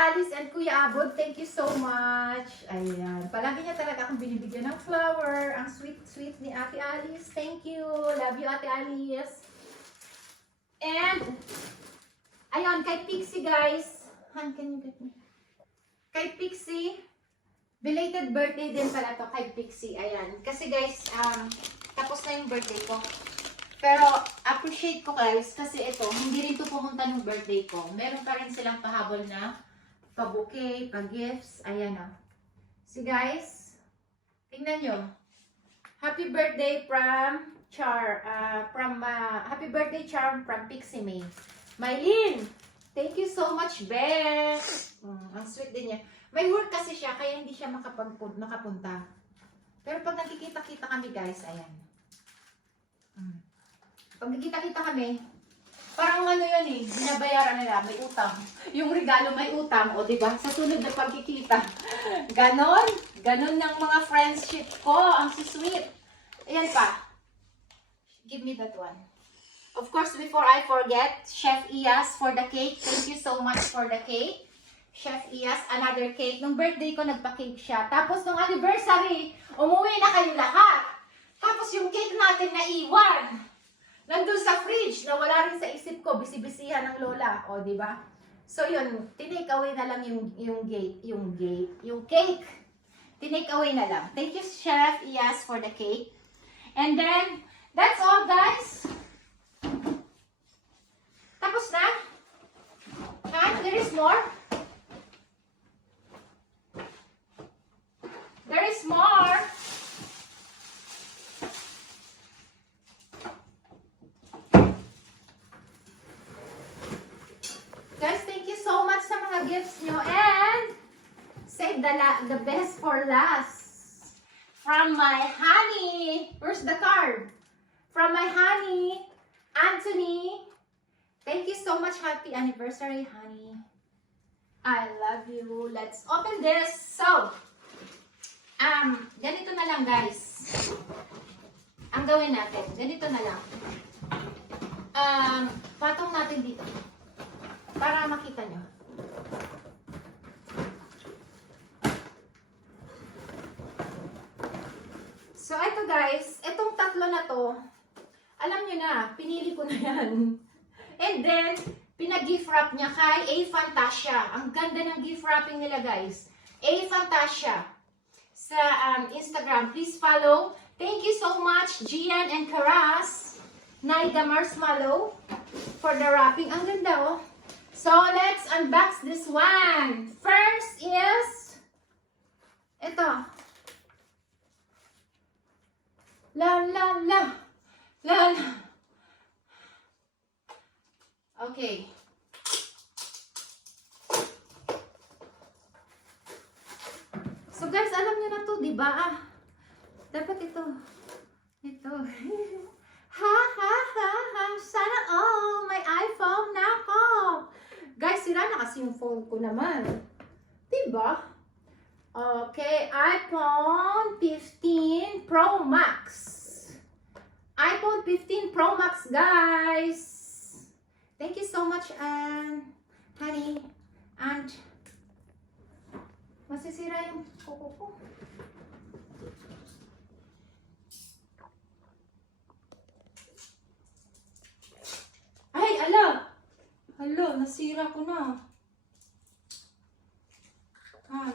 Alice and Kuya Abod, thank you so much. Ayan. Palagi niya talaga akong binibigyan ng flower. Ang sweet-sweet ni Ate Alice. Thank you. Love you, Ate Alice. And, ayun, kay Pixie, guys. Han, can you get me? Kay Pixie, belated birthday din pala to kay Pixie. Ayan. Kasi guys, tapos na yung birthday ko. Pero, appreciate ko guys, kasi ito, hindi rin to pumunta ng birthday ko. Meron pa rin silang pahabol na pa-bouquet, pa-gifts. Ayan o. See guys, tingnan nyo. Happy birthday from Happy birthday charm from Pixie May. Mylene, thank you so much, Beth. Ang sweet din niya. May work kasi siya, kaya hindi siya makapunta. Pero pag nakikita-kita kami guys, ayan. Pag nakikita-kita kami, parang ano yan eh, binabayaran nila, may utang. Yung regalo may utang, o diba? Sa sunod na pagkikita. Ganon ng mga friendship ko, ang sweet. Ayan pa. Give me that one. Of course, before I forget, Chef Iyas for the cake. Thank you so much for the cake. Chef Iyas, another cake. Nung birthday ko, nagpa-cake siya. Tapos nung anniversary, umuwi na kayo lahat. Tapos yung cake natin naiwan. Nandun sa fridge, na wala rin sa isip ko, bisibisihan ng lola. O, di ba? So, yun, tinake away na lang yung cake. Tinake away na lang. Thank you, Chef Iyas, for the cake. And then, that's all, guys. Tapos na? Ha? There is more? There is more. Guys, thank you so much sa mga gifts nyo. And save the best for last. From my honey. Where's the card? From my honey, Anthony. Thank you so much. Happy anniversary, honey. I love you. Let's open this. So, ganito na lang, guys. Ang gawin natin, ganito na lang. Patong natin dito. Para makita nyo. So, ito guys, itong tatlo na to, alam nyo na, pinili ko na yan. And then, pinag-gift wrap niya kay A Fantasia. Ang ganda ng gift wrapping nila guys. A Fantasia. Sa Instagram, please follow. Thank you so much, Gian and Karas. Naida Marshmallow for the wrapping. Ang ganda oh. So, let's unbox this one. First is, ito. La la la. La la. Okay. So guys, alam niyo na to, di ba? Dapat ito. Ito. Ha ha ha ha. Sana all may iPhone na ako. Guys, sira na kasi yung phone ko naman. Diba? Okay, iPhone 15 Pro Max. iPhone 15 Pro Max, guys. Thank you so much, honey. And, masisira yung kuko ko. Ay, ala! Hello, nasira ko na.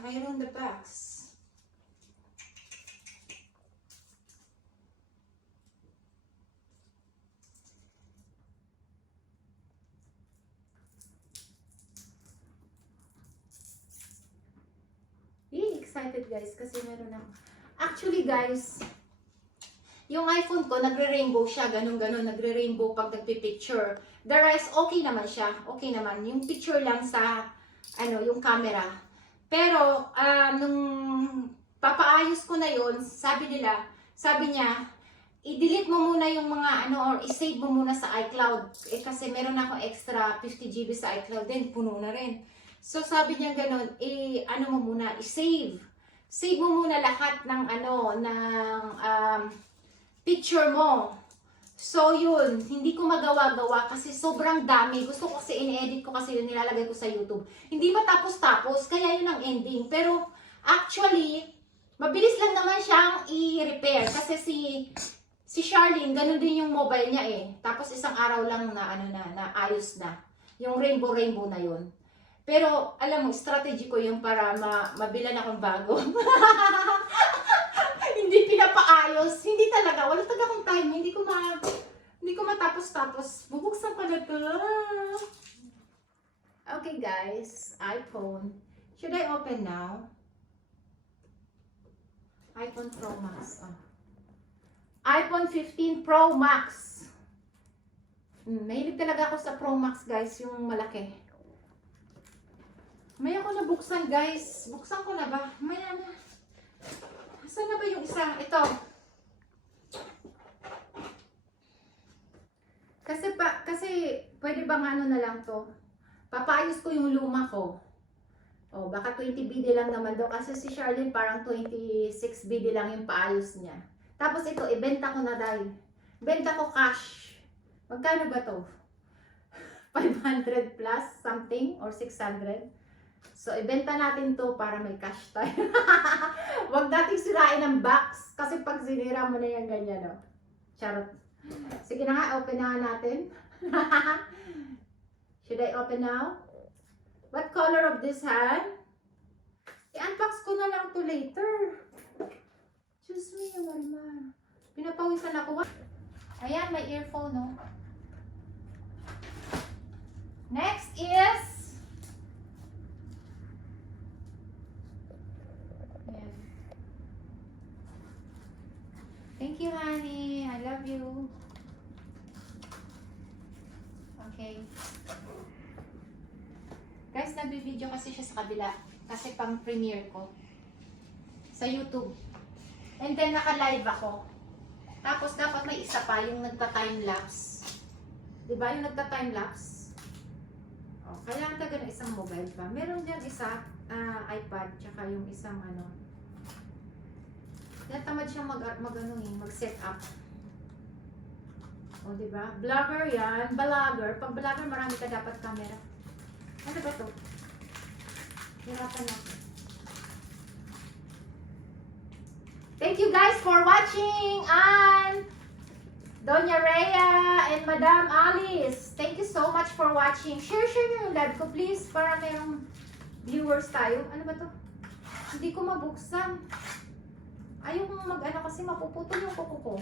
Mayroon the box. Excited guys kasi meron na. Actually guys, yung iPhone ko nagre-rainbow siya, ganun-ganun, nagre-rainbow pag nagpi-picture. The rest, okay naman siya. Okay naman. Yung picture lang sa, yung camera. Pero, nung papaayos ko na yun, sabi niya, i-delete mo muna yung mga, or i-save mo muna sa iCloud. Kasi meron ako extra 50 GB sa iCloud din, puno na rin. So, sabi niya ganun, mo muna, i-save. Save mo muna lahat ng, ng picture mo. So yun, hindi ko magawa-gawa kasi sobrang dami. Gusto ko kasi in-edit ko kasi yun, nilalagay ko sa YouTube. Hindi matapos-tapos, kaya yun ang ending. Pero actually, mabilis lang naman siyang i-repair kasi si Charlene, ganun din yung mobile niya eh. Tapos isang araw lang na ayos na. Yung rainbow na yun. Pero alam mo, strategy ko yung para mabilan akong bago. Hindi pinapaayos. Hindi talaga. Wala talaga akong time. Hindi ko matapos-tapos. Bubuksan ko na to. Okay guys, iPhone. Should I open now? iPhone Pro Max. Oh. iPhone 15 Pro Max. Mahilig talaga ako sa Pro Max guys, yung malaki. May ako nabuksan guys. Buksan ko na ba? Maya na. Saan na ba yung isa? Ito. Kasi pwede bang ano na lang to? Papaayos ko yung luma ko. O, baka 20 BD lang naman daw. Kasi si Charlene parang 26 BD lang yung paayos niya. Tapos ito, ibenta ko na dahil. Benta ko cash. Magkano ba to? 500 plus something or 600? So, ibenta natin to para may cash tayo. Huwag nating sirain ang box. Kasi pag sinira mo na yan ganyan, no? Charot. Sige na nga, open na nga natin. Should I open now? What color of this hand? I-unbox ko na lang to later. Diyos me, Marimar. Pinapawisan ako. Ayan, may earphone, no? Next is thank you, honey. I love you. Okay. Guys, nagbibideo kasi siya sa kabila. Kasi pang premiere ko. Sa YouTube. And then, naka-live ako. Tapos, dapat may isa pa, yung nagta-time-lapse. Diba? Yung nagta-time-lapse. Oh, kailangan talaga ng isang mobile pa. Meron dyan isa, iPad, tsaka yung isang ano. Natamad siyang mag-set up. O, diba? Vlogger yan. Vlogger. Pag vlogger, marami ka dapat camera. Ano ba to? Hirapan ako. Thank you guys for watching. And Doña Rhea and Madam Alice. Thank you so much for watching. Share nyo yung live ko, please. Para mayroong viewers tayo. Ano ba to? Hindi ko mabuksan. Ayaw kong mag-ano kasi mapuputol yung kuko ko.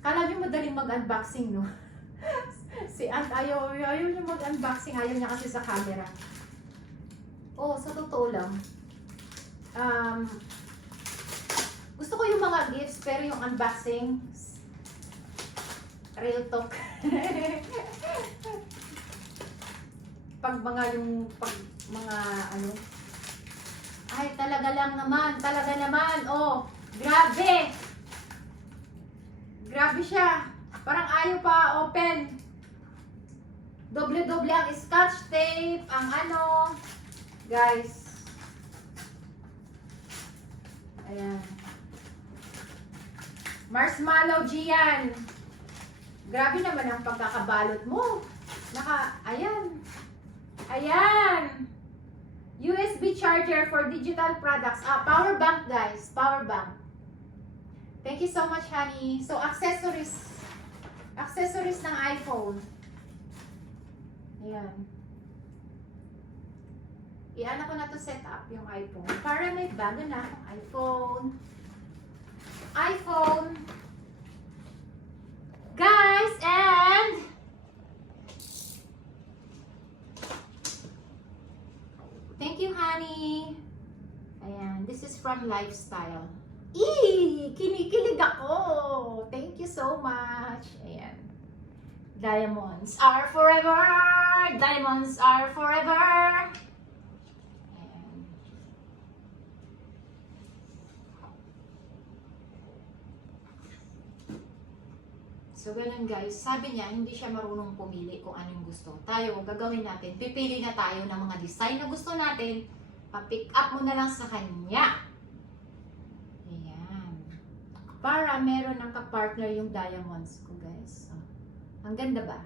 Kala nyo madaling mag-unboxing, no? Si Aunt ayaw niya mag-unboxing. Ayaw niya kasi sa camera. Oh, sa totoo lang. Gusto ko yung mga gifts, pero yung unboxing, real talk. pag mga ano, ay talaga naman, oh, grabe siya, parang ayaw pa open, doble ang scotch tape, ang ano, guys. Ayan. Marshmallow Gian. Grabe naman ang pagkakabalot mo. Ayan. Ayan. USB charger for digital products. Power bank guys. Power bank. Thank you so much, honey. So, accessories. Accessories ng iPhone. Ayan. I-ano ko na to set up yung iPhone. Para may bago na akong iPhone. Guys, and thank you, honey. Ayan, this is from Lifestyle. Kinikilig ako. Thank you so much. Ayan. Diamonds are forever. Diamonds are forever. So, ganun guys. Sabi niya, hindi siya marunong pumili kung anong gusto. Tayo, gagawin natin. Pipili na tayo ng mga design na gusto natin. Pa-pick up mo na lang sa kanya. Ayan. para meron ng kapartner yung diamonds ko, guys. Oh. Ang ganda ba?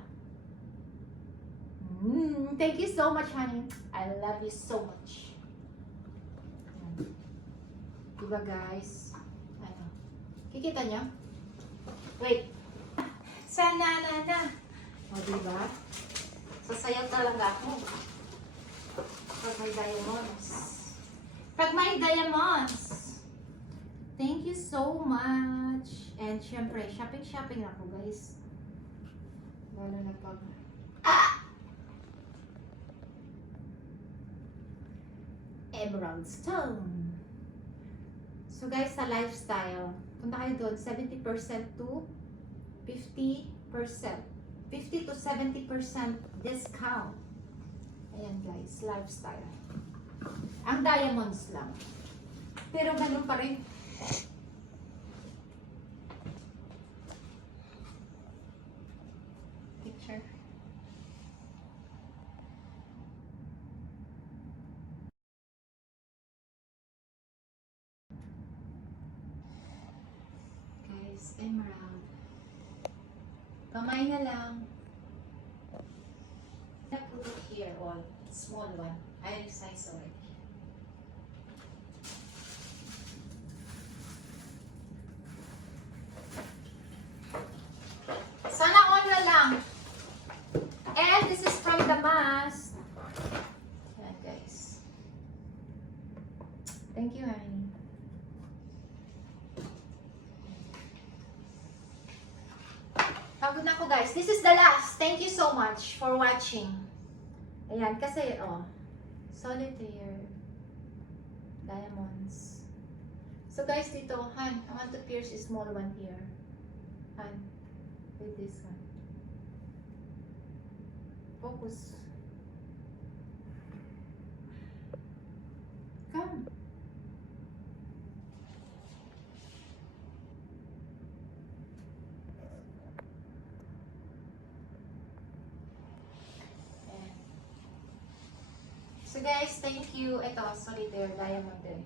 Thank you so much, honey. I love you so much. Diba, guys? Ano? Kikita nyo? Wait. Sana na. O, diba? Sasayaw talaga ako. Pag may diamonds. Pag may diamonds. Thank you so much. And syempre, shopping ako, guys. Lalo na pag... Emerald stone. So guys, sa lifestyle, punta kayo doon, 70% to 50%. 50 to 70% discount. Ayan guys, lifestyle. Ang diamonds lang. Pero ganun pa rin. Picture. Guys, emerald. Kamay na lang. I put it here, all small one. I resize already. Sana all na lang. And this is from the mask. Ayan, guys. Thank you, honey. Pagod na ako, guys. This is the last. Thank you so much for watching. Ayan, kasi, oh, solitaire, diamonds. So, guys, dito, Han, I want to pierce a small one here. Han, with this one. Focus. Come. So guys, thank you. Ito, solitaire diamond din.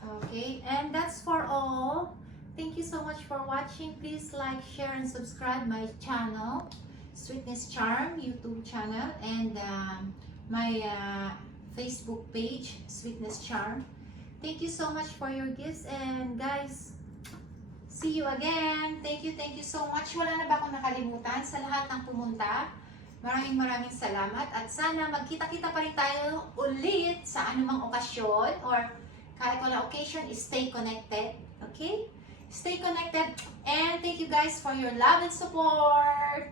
Okay, and that's for all. Thank you so much for watching. Please like, share, and subscribe my channel, Sweetness Charm YouTube channel, and my Facebook page, Sweetness Charm. Thank you so much for your gifts, and guys, see you again. Thank you so much. Wala na ba akong nakalimutan? Sa lahat ng pumunta, maraming salamat, at sana magkita-kita pa rin tayo ulit sa anumang okasyon or kahit wala occasion, stay connected. Okay? Stay connected, and thank you guys for your love and support.